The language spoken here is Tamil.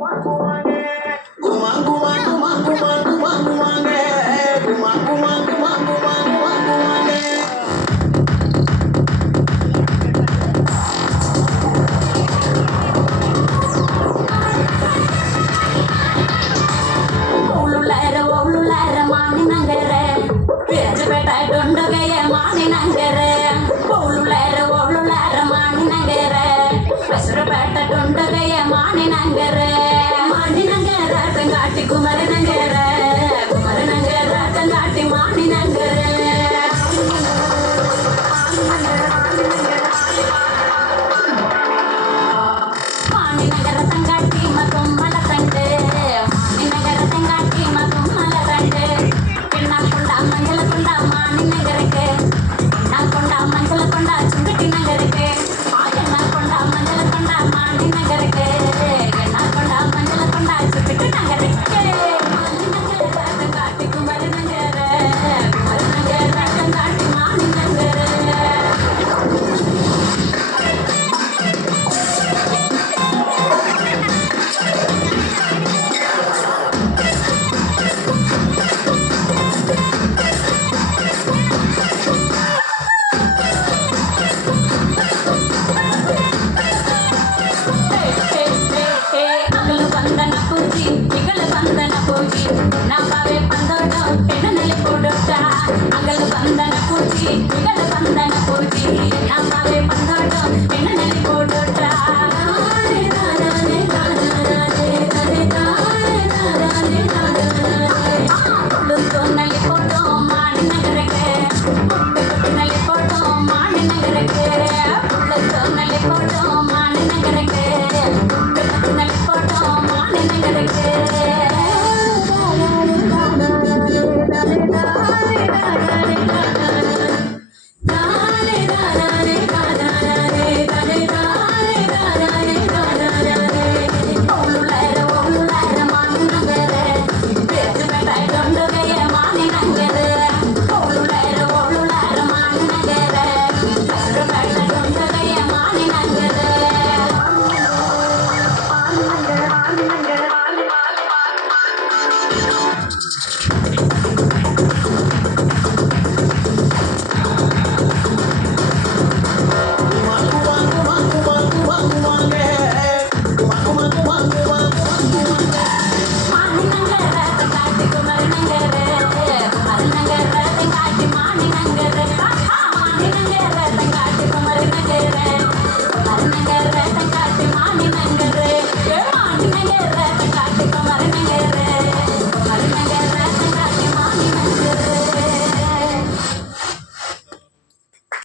குமா குமா குமா குமா குமா குமாங்க குமா குமா குமா குமா குமா குமாங்க ஒவ்வொரு மாமி நங்கர பேச்சப்பேட்டை டொண்டகைய மாமி நங்கர ஒவ்வொரு மாமி நங்கர பெசரப்பேட்டை டொண்டகைய மாமி நங்கர தங்காட்டி குமர நங்கர தங்காட்டி மாமி நங்கர